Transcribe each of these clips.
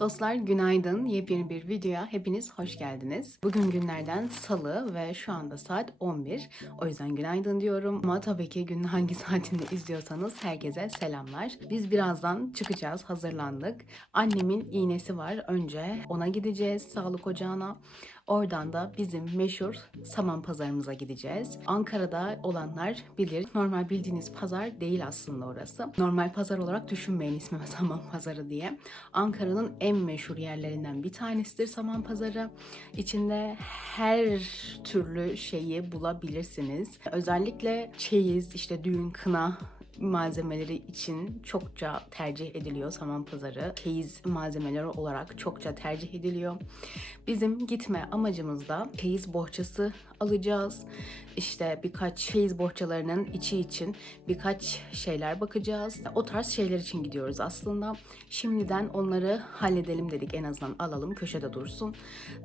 Dostlar günaydın. Yepyeni bir videoya hepiniz hoş geldiniz. Bugün günlerden salı ve şu anda saat 11. O yüzden günaydın diyorum. Ama tabii ki günün hangi saatinde izliyorsanız herkese selamlar. Biz birazdan çıkacağız, hazırlandık. Annemin iğnesi var. Önce ona gideceğiz, sağlık ocağına. Oradan da bizim meşhur saman pazarımıza gideceğiz. Ankara'da olanlar bilir. Normal bildiğiniz pazar değil aslında orası. Normal pazar olarak düşünmeyin ismi saman pazarı diye. Ankara'nın en meşhur yerlerinden bir tanesidir saman pazarı. İçinde her türlü şeyi bulabilirsiniz. Özellikle çeyiz, işte düğün, kına malzemeleri için çokça tercih ediliyor saman pazarı. Çeyiz malzemeleri olarak çokça tercih ediliyor. Bizim gitme amacımız da çeyiz bohçası alacağız. İşte birkaç çeyiz bohçalarının içi için birkaç şeyler bakacağız. O tarz şeyler için gidiyoruz aslında. Şimdiden onları halledelim dedik en azından alalım köşede dursun.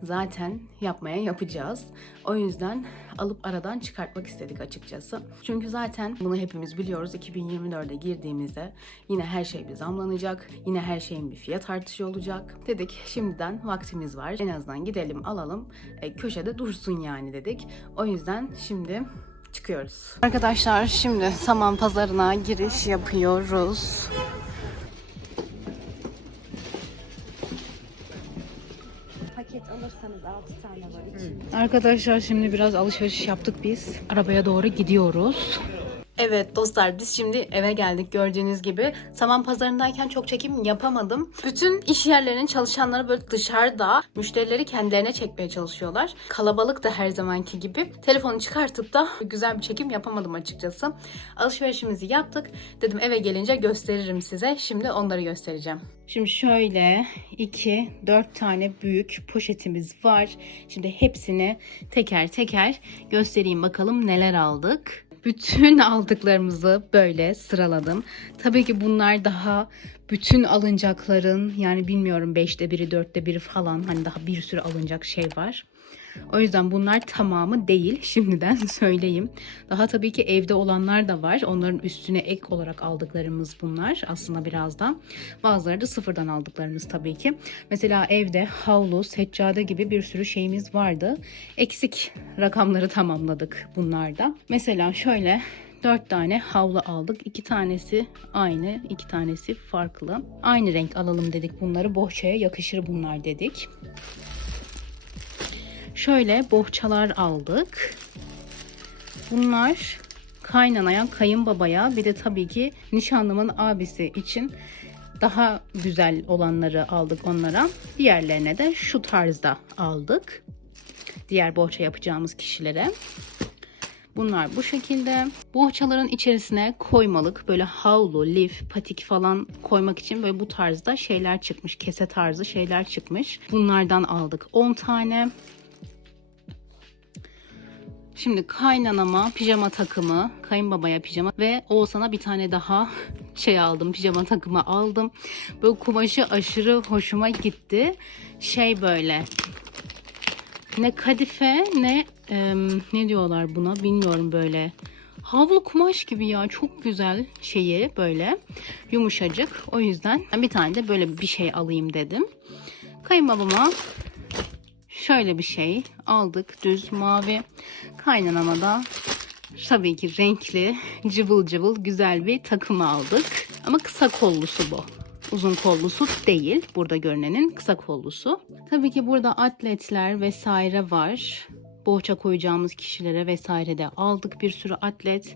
Zaten yapmaya yapacağız. O yüzden alıp aradan çıkartmak istedik açıkçası. Çünkü zaten bunu hepimiz biliyoruz. 2024'e girdiğimizde yine her şey bir zamlanacak. Yine her şeyin bir fiyat artışı olacak. Dedik şimdiden vaktimiz var. En azından gidelim alalım. E, köşede dursun yani dedik. O yüzden şimdi çıkıyoruz. Arkadaşlar şimdi saman pazarına giriş yapıyoruz. Alırsanız 6 tane var içinde. Arkadaşlar şimdi biraz alışveriş yaptık biz. Arabaya doğru gidiyoruz. Evet dostlar biz şimdi eve geldik gördüğünüz gibi. Saman pazarındayken çok çekim yapamadım. Bütün iş yerlerinin çalışanları böyle dışarıda müşterileri kendilerine çekmeye çalışıyorlar. Kalabalık da her zamanki gibi. Telefonu çıkartıp da güzel bir çekim yapamadım açıkçası. Alışverişimizi yaptık. Dedim eve gelince gösteririm size. Şimdi onları göstereceğim. Şimdi şöyle 2 4 tane büyük poşetimiz var. Şimdi hepsini teker teker göstereyim bakalım neler aldık. Bütün aldıklarımızı böyle sıraladım. Tabii ki bunlar daha bütün alınacakların yani bilmiyorum 5'te biri 4'te biri falan hani daha bir sürü alınacak şey var. O yüzden bunlar tamamı değil şimdiden söyleyeyim. Daha tabii ki evde olanlar da var. Onların üstüne ek olarak aldıklarımız bunlar aslında birazdan. Bazıları da sıfırdan aldıklarımız tabii ki. Mesela evde havlu, seccade gibi bir sürü şeyimiz vardı. Eksik rakamları tamamladık bunlarda. Mesela şöyle 4 tane havlu aldık. 2 tanesi aynı, 2 tanesi farklı. Aynı renk alalım dedik bunları. Bohçaya yakışır bunlar dedik. Şöyle bohçalar aldık. Bunlar kaynanaya, kayınbabaya bir de tabii ki nişanlımın abisi için daha güzel olanları aldık onlara. Diğerlerine de şu tarzda aldık. Diğer bohça yapacağımız kişilere. Bunlar bu şekilde. Bohçaların içerisine koymalık böyle havlu, lif, patik falan koymak için böyle bu tarzda şeyler çıkmış. Kese tarzı şeyler çıkmış. Bunlardan aldık 10 tane. Şimdi kaynanama pijama takımı, kayınbabaya pijama ve Oğuzhan'a bir tane daha şey aldım. Pijama takımı aldım. Böyle kumaşı aşırı hoşuma gitti. Şey böyle ne kadife ne em, ne diyorlar buna bilmiyorum böyle. Havlu kumaş gibi ya çok güzel şeyi böyle yumuşacık. O yüzden bir tane de böyle bir şey alayım dedim. Kayınbabama şöyle bir şey aldık düz mavi. Kaynanama da tabii ki renkli cıvıl cıvıl güzel bir takım aldık. Ama kısa kollusu bu. Uzun kollusu değil. Burada görünenin kısa kollusu. Tabii ki burada atletler vesaire var. Bohça koyacağımız kişilere vesaire de aldık bir sürü atlet.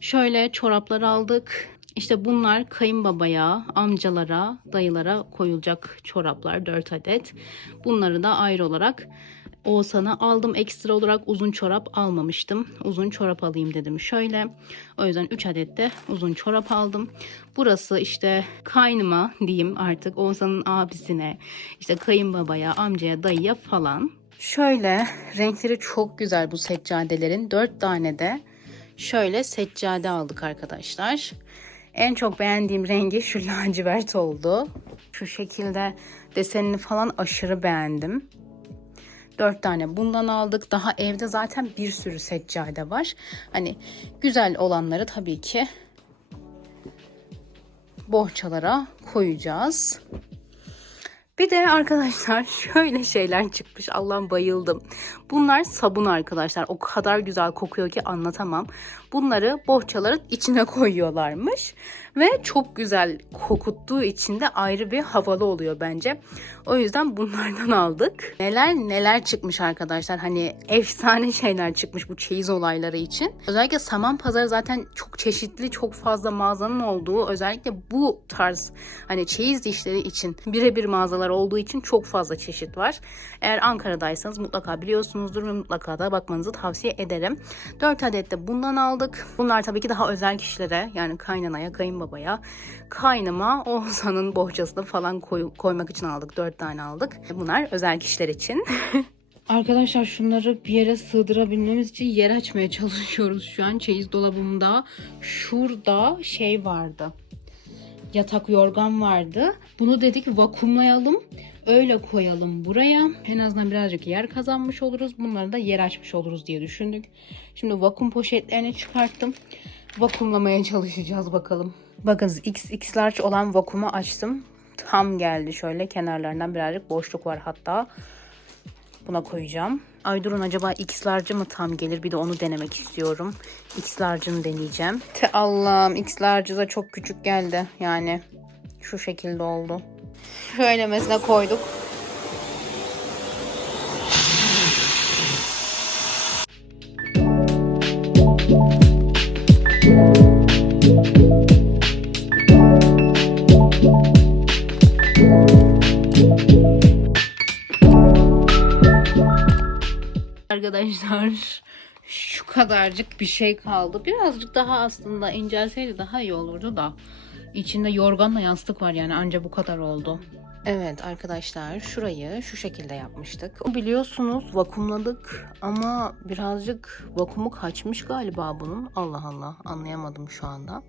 Şöyle çoraplar aldık. İşte bunlar kayınbabaya, amcalara, dayılara koyulacak çoraplar 4 adet. Bunları da ayrı olarak Oğuzhan'a aldım. Ekstra olarak uzun çorap almamıştım. Uzun çorap alayım dedim şöyle. O yüzden 3 adet de uzun çorap aldım. Burası işte kaynıma diyeyim artık Oğuzhan'ın abisine, işte kayınbabaya, amcaya, dayıya falan. Şöyle renkleri çok güzel bu seccadelerin. 4 tane de şöyle seccade aldık arkadaşlar. En çok beğendiğim rengi şu lacivert oldu. Şu şekilde desenini falan aşırı beğendim. 4 tane bundan aldık. Daha evde zaten bir sürü seccade var. Hani güzel olanları tabii ki bohçalara koyacağız. Bir de arkadaşlar şöyle şeyler çıkmış. Allah'ım bayıldım. Bunlar sabun arkadaşlar. O kadar güzel kokuyor ki anlatamam. Bunları bohçaların içine koyuyorlarmış. Ve çok güzel kokuttuğu için de ayrı bir havalı oluyor bence. O yüzden bunlardan aldık. Neler neler çıkmış arkadaşlar. Hani efsane şeyler çıkmış bu çeyiz olayları için. Özellikle saman pazarı zaten çok çeşitli, çok fazla mağazanın olduğu, özellikle bu tarz hani çeyiz işleri için birebir mağazalar olduğu için çok fazla çeşit var. Eğer Ankara'daysanız mutlaka biliyorsunuzdur ve mutlaka da bakmanızı tavsiye ederim. 4 adet de bundan aldık. Bunlar tabii ki daha özel kişilere yani kaynanaya, kayınbabaya, kaynıma, Oğuzhan'ın bohçasını falan koy- koymak için aldık. 4 tane aldık. Bunlar özel kişiler için. Arkadaşlar şunları bir yere sığdırabilmemiz için yer açmaya çalışıyoruz şu an. Çeyiz dolabımda şurada şey vardı. Yatak yorgan vardı. Bunu dedik vakumlayalım. Öyle koyalım buraya. En azından birazcık yer kazanmış oluruz. Bunları da yer açmış oluruz diye düşündük. Şimdi vakum poşetlerini çıkarttım. Vakumlamaya çalışacağız bakalım. Bakın XX large olan vakumu açtım. Tam geldi şöyle. Kenarlarından birazcık boşluk var hatta. Buna koyacağım. Ay durun acaba X large'ı mı tam gelir? Bir de onu denemek istiyorum. X large'ını deneyeceğim. Te Allah'ım X large'ı da çok küçük geldi. Yani şu şekilde oldu. Şöyle mesela koyduk. Arkadaşlar şu kadarcık bir şey kaldı. Birazcık daha aslında incelseydi daha iyi olurdu da. İçinde yorganla yastık var yani anca bu kadar oldu. Evet arkadaşlar şurayı şu şekilde yapmıştık. Biliyorsunuz vakumladık ama birazcık vakumu kaçmış galiba bunun. Allah Allah anlayamadım şu anda.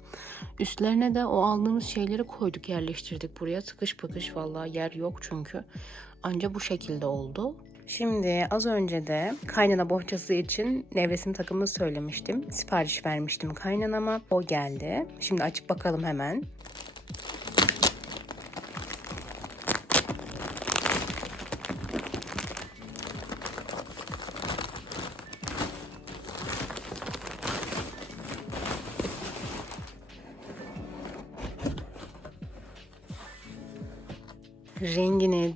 Üstlerine de o aldığımız şeyleri koyduk yerleştirdik buraya. Tıkış pıkış vallahi yer yok çünkü. Anca bu şekilde oldu. Şimdi az önce de kaynana bohçası için nevresim takımını söylemiştim. Sipariş vermiştim kaynanama. O geldi. Şimdi açıp bakalım hemen.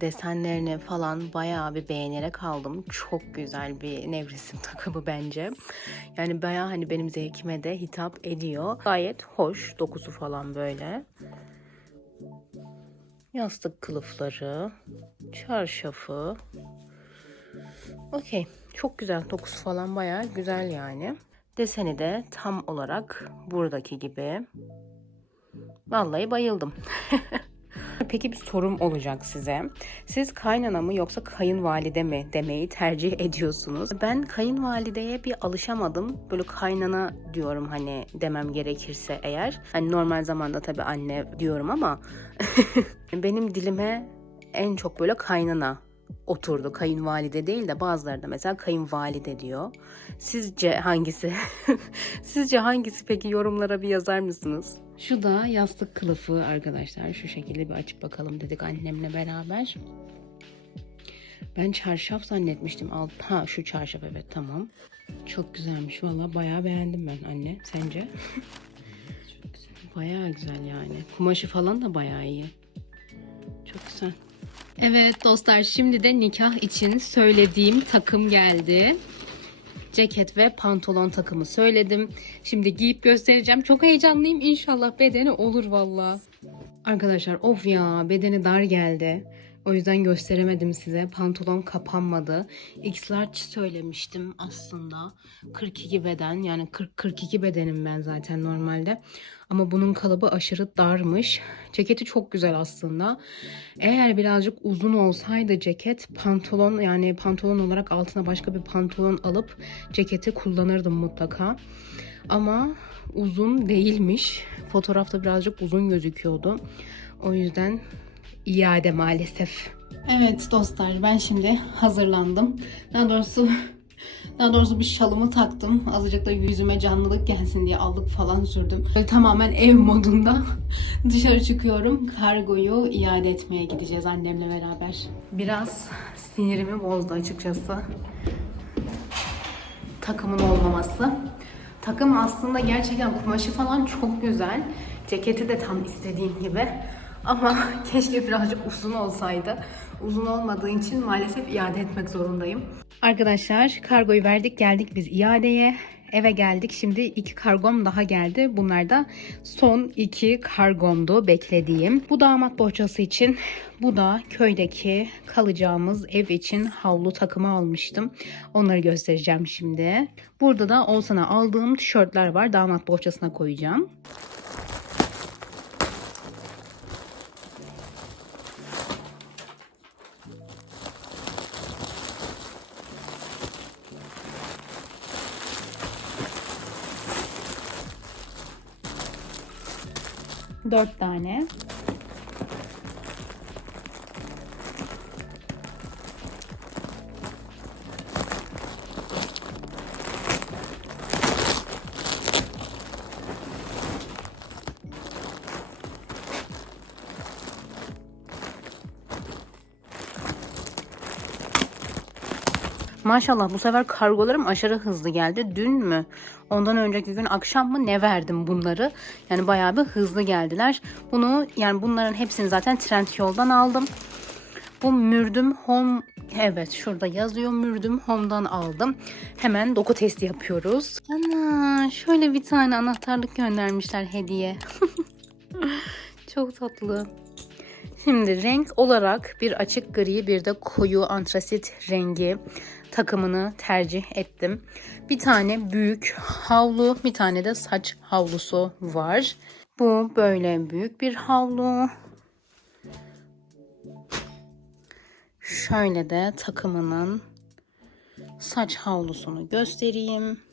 Desenlerini falan bayağı bir beğenerek aldım. Çok güzel bir nevresim takımı bence. Yani bayağı hani benim zevkime de hitap ediyor. Gayet hoş. Dokusu falan böyle. Yastık kılıfları, çarşafı. Okey. Çok güzel. Dokusu falan bayağı güzel yani. Deseni de tam olarak buradaki gibi. Vallahi bayıldım. Peki bir sorum olacak size. Siz kaynana mı yoksa kayınvalide mi demeyi tercih ediyorsunuz? Ben kayınvalideye bir alışamadım. Böyle kaynana diyorum hani demem gerekirse eğer. Hani normal zamanda tabii anne diyorum ama benim dilime en çok böyle kaynana oturdu. Kayınvalide değil de bazıları da mesela kayınvalide diyor. Sizce hangisi? Sizce hangisi peki yorumlara bir yazar mısınız? Şu da yastık kılıfı arkadaşlar. Şu şekilde bir açıp bakalım dedik annemle beraber. Ben çarşaf zannetmiştim. Alt, ha şu çarşaf evet tamam. Çok güzelmiş. Valla bayağı beğendim ben anne. Sence? bayağı güzel yani. Kumaşı falan da bayağı iyi. Çok güzel. Evet dostlar şimdi de nikah için söylediğim takım geldi. Ceket ve pantolon takımı söyledim. Şimdi giyip göstereceğim. Çok heyecanlıyım. İnşallah bedeni olur valla. Arkadaşlar of ya bedeni dar geldi. O yüzden gösteremedim size. Pantolon kapanmadı. X large söylemiştim aslında. 42 beden yani 40-42 bedenim ben zaten normalde. Ama bunun kalıbı aşırı darmış. Ceketi çok güzel aslında. Eğer birazcık uzun olsaydı ceket pantolon yani pantolon olarak altına başka bir pantolon alıp ceketi kullanırdım mutlaka. Ama uzun değilmiş. Fotoğrafta birazcık uzun gözüküyordu. O yüzden iade maalesef. Evet dostlar ben şimdi hazırlandım. Daha doğrusu Daha doğrusu bir şalımı taktım. Azıcık da yüzüme canlılık gelsin diye allık falan sürdüm. Böyle tamamen ev modunda dışarı çıkıyorum. Kargoyu iade etmeye gideceğiz annemle beraber. Biraz sinirimi bozdu açıkçası. Takımın olmaması. Takım aslında gerçekten kumaşı falan çok güzel. Ceketi de tam istediğim gibi. Ama keşke birazcık uzun olsaydı. Uzun olmadığı için maalesef iade etmek zorundayım. Arkadaşlar kargoyu verdik geldik biz iadeye. Eve geldik. Şimdi iki kargom daha geldi. Bunlar da son iki kargomdu beklediğim. Bu damat bohçası için, bu da köydeki kalacağımız ev için havlu takımı almıştım. Onları göstereceğim şimdi. Burada da Oğuzhan'a aldığım tişörtler var. Damat bohçasına koyacağım. Dört tane. Maşallah bu sefer kargolarım aşırı hızlı geldi. Dün mü? Ondan önceki gün akşam mı ne verdim bunları? Yani bayağı bir hızlı geldiler. Bunu yani bunların hepsini zaten Trendyol'dan aldım. Bu Mürdüm Home evet şurada yazıyor Mürdüm Home'dan aldım. Hemen doku testi yapıyoruz. Ana şöyle bir tane anahtarlık göndermişler hediye. Çok tatlı. Şimdi renk olarak bir açık gri bir de koyu antrasit rengi takımını tercih ettim. Bir tane büyük havlu, bir tane de saç havlusu var. Bu böyle büyük bir havlu. Şöyle de takımının saç havlusunu göstereyim.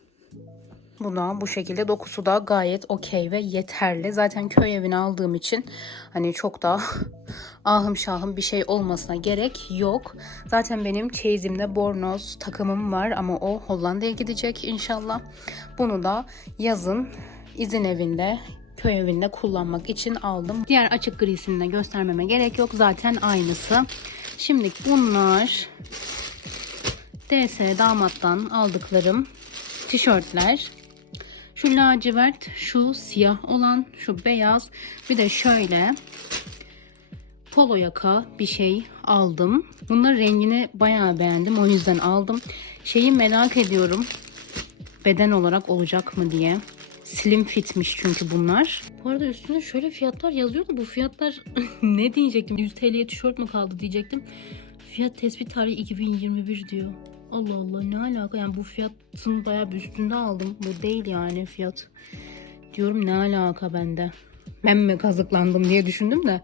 Bu da bu şekilde dokusu da gayet okey ve yeterli. Zaten köy evini aldığım için hani çok da ahım şahım bir şey olmasına gerek yok. Zaten benim çeyizimde bornoz takımım var ama o Hollanda'ya gidecek inşallah. Bunu da yazın izin evinde köy evinde kullanmak için aldım. Diğer açık grisini de göstermeme gerek yok. Zaten aynısı. Şimdi bunlar DS damattan aldıklarım tişörtler. Şu lacivert, şu siyah olan, şu beyaz. Bir de şöyle polo yaka bir şey aldım. Bunların rengini bayağı beğendim. O yüzden aldım. Şeyi merak ediyorum. Beden olarak olacak mı diye. Slim fitmiş çünkü bunlar. Bu arada üstünde şöyle fiyatlar yazıyordu. Bu fiyatlar ne diyecektim? 100 TL'ye tişört mü kaldı diyecektim. Fiyat tespit tarihi 2021 diyor. Allah Allah ne alaka yani bu fiyatın bayağı bir üstünde aldım. Bu değil yani fiyat. Diyorum ne alaka bende. Ben mi kazıklandım diye düşündüm de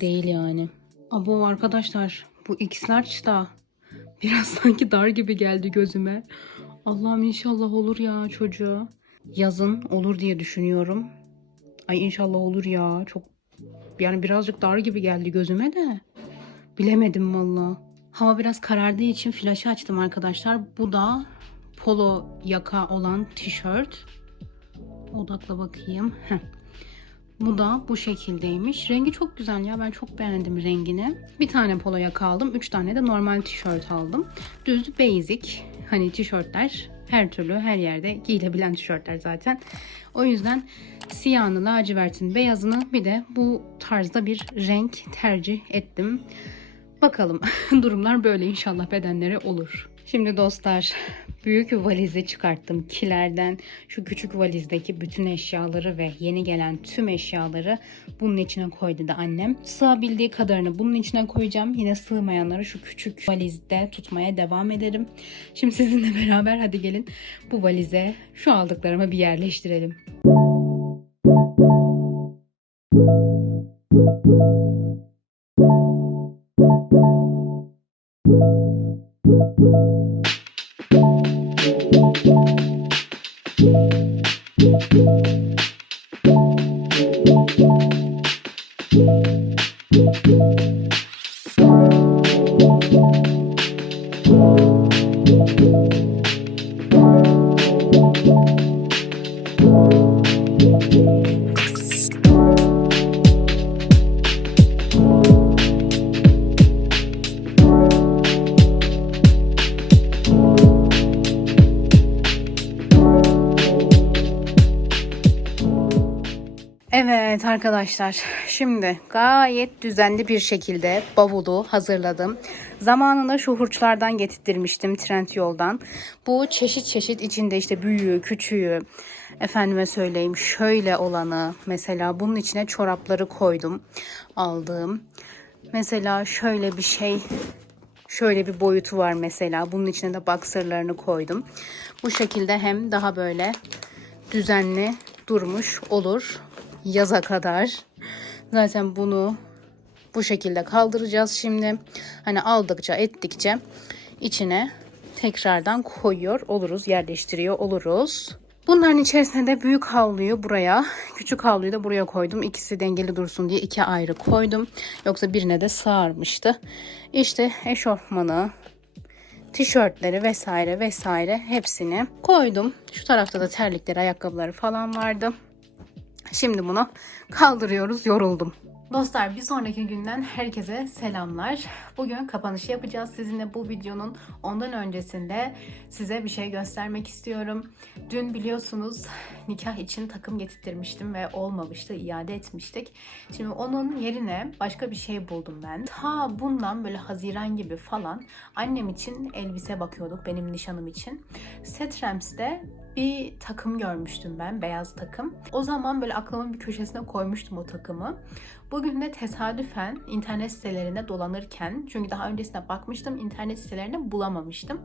değil yani. Abo arkadaşlar bu X large da biraz sanki dar gibi geldi gözüme. Allah'ım inşallah olur ya çocuğa. Yazın olur diye düşünüyorum. Ay inşallah olur ya. Çok yani birazcık dar gibi geldi gözüme de. Bilemedim valla. Hava biraz karardığı için flaşı açtım arkadaşlar. Bu da polo yaka olan tişört. Odakla bakayım. Heh. Bu da bu şekildeymiş. Rengi çok güzel ya. Ben çok beğendim rengini. Bir tane polo yaka aldım. Üç tane de normal tişört aldım. Düz basic. Hani tişörtler her türlü her yerde giyilebilen tişörtler zaten. O yüzden siyahını, lacivertin, beyazını bir de bu tarzda bir renk tercih ettim. Bakalım durumlar böyle inşallah bedenleri olur. Şimdi dostlar büyük valizi çıkarttım kilerden. Şu küçük valizdeki bütün eşyaları ve yeni gelen tüm eşyaları bunun içine koy dedi annem. Sığabildiği kadarını bunun içine koyacağım. Yine sığmayanları şu küçük valizde tutmaya devam ederim. Şimdi sizinle beraber hadi gelin bu valize şu aldıklarımı bir yerleştirelim. Evet arkadaşlar şimdi gayet düzenli bir şekilde bavulu hazırladım. Zamanında şu hurçlardan getirtmiştim Trendyol'dan. Bu çeşit çeşit içinde işte büyüğü, küçüğü, efendime söyleyeyim şöyle olanı mesela bunun içine çorapları koydum aldığım. Mesela şöyle bir şey şöyle bir boyutu var mesela. Bunun içine de boxerlarını koydum. Bu şekilde hem daha böyle düzenli durmuş olur yaza kadar. Zaten bunu bu şekilde kaldıracağız şimdi. Hani aldıkça ettikçe içine tekrardan koyuyor oluruz, yerleştiriyor oluruz. Bunların içerisine de büyük havluyu buraya, küçük havluyu da buraya koydum. İkisi dengeli dursun diye iki ayrı koydum. Yoksa birine de sığarmıştı. İşte eşofmanı, tişörtleri vesaire vesaire hepsini koydum. Şu tarafta da terlikleri, ayakkabıları falan vardı. Şimdi bunu kaldırıyoruz. Yoruldum. Dostlar bir sonraki günden herkese selamlar. Bugün kapanışı yapacağız. Sizinle bu videonun ondan öncesinde size bir şey göstermek istiyorum. Dün biliyorsunuz nikah için takım getirtmiştim ve olmamıştı. iade etmiştik. Şimdi onun yerine başka bir şey buldum ben. Ta bundan böyle Haziran gibi falan annem için elbise bakıyorduk benim nişanım için. Setrems'te bir takım görmüştüm ben, beyaz takım. O zaman böyle aklımın bir köşesine koymuştum o takımı. Bugün de tesadüfen internet sitelerinde dolanırken, çünkü daha öncesinde bakmıştım, internet sitelerinde bulamamıştım.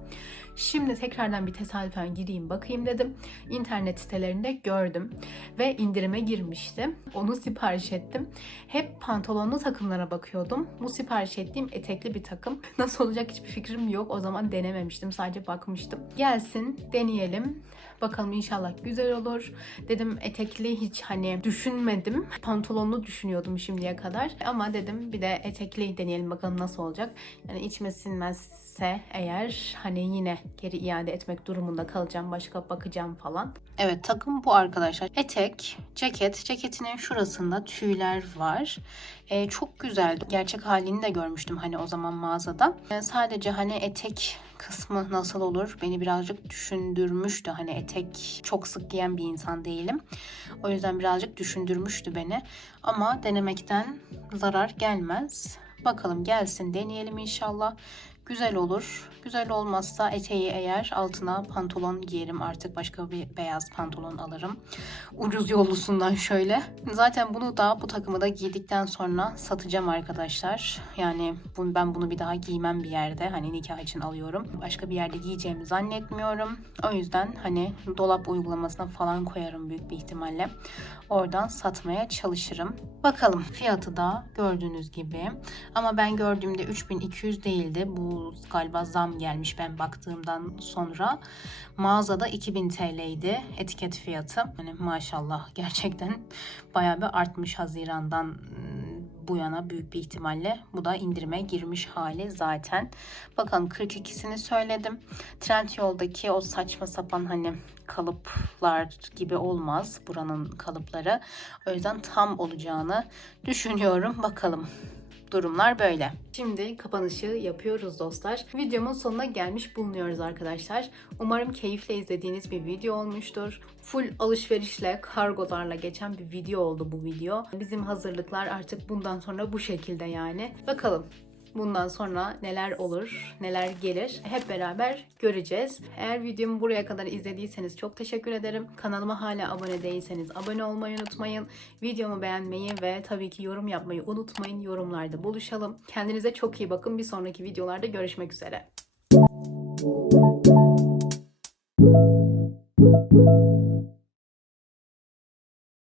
Şimdi tekrardan bir tesadüfen gireyim bakayım dedim. İnternet sitelerinde gördüm ve indirime girmişti. Onu sipariş ettim. Hep pantolonlu takımlara bakıyordum. Bu sipariş ettiğim etekli bir takım. Nasıl olacak hiçbir fikrim yok. O zaman denememiştim. Sadece bakmıştım. Gelsin, deneyelim. Bakalım inşallah güzel olur. Dedim etekli hiç hani düşünmedim. Pantolonlu düşünüyordum şimdiye kadar. Ama dedim bir de etekli deneyelim bakalım nasıl olacak. Yani içime sinmezse eğer hani yine geri iade etmek durumunda kalacağım. Başka bakacağım falan. Evet takım bu arkadaşlar. Etek, ceket. Ceketinin şurasında tüyler var. Ee, çok güzeldi. Gerçek halini de görmüştüm hani o zaman mağazada. Ee, sadece hani etek kısmı nasıl olur beni birazcık düşündürmüştü. Hani etek çok sık giyen bir insan değilim. O yüzden birazcık düşündürmüştü beni. Ama denemekten zarar gelmez. Bakalım gelsin deneyelim inşallah. Güzel olur. Güzel olmazsa eteği eğer altına pantolon giyerim artık başka bir beyaz pantolon alırım. Ucuz yollusundan şöyle. Zaten bunu da bu takımı da giydikten sonra satacağım arkadaşlar. Yani ben bunu bir daha giymem bir yerde. Hani nikah için alıyorum. Başka bir yerde giyeceğimi zannetmiyorum. O yüzden hani dolap uygulamasına falan koyarım büyük bir ihtimalle. Oradan satmaya çalışırım. Bakalım fiyatı da gördüğünüz gibi. Ama ben gördüğümde 3200 değildi. Bu galiba zam gelmiş ben baktığımdan sonra. Mağazada 2000 TL'ydi etiket fiyatı. Yani maşallah gerçekten bayağı bir artmış Haziran'dan ım, bu yana büyük bir ihtimalle. Bu da indirime girmiş hali zaten. Bakalım 42'sini söyledim. Trendyol'daki o saçma sapan hani kalıplar gibi olmaz buranın kalıpları. O yüzden tam olacağını düşünüyorum. Bakalım durumlar böyle. Şimdi kapanışı yapıyoruz dostlar. Videomun sonuna gelmiş bulunuyoruz arkadaşlar. Umarım keyifle izlediğiniz bir video olmuştur. Full alışverişle, kargolarla geçen bir video oldu bu video. Bizim hazırlıklar artık bundan sonra bu şekilde yani. Bakalım Bundan sonra neler olur, neler gelir hep beraber göreceğiz. Eğer videomu buraya kadar izlediyseniz çok teşekkür ederim. Kanalıma hala abone değilseniz abone olmayı unutmayın. Videomu beğenmeyi ve tabii ki yorum yapmayı unutmayın. Yorumlarda buluşalım. Kendinize çok iyi bakın. Bir sonraki videolarda görüşmek üzere.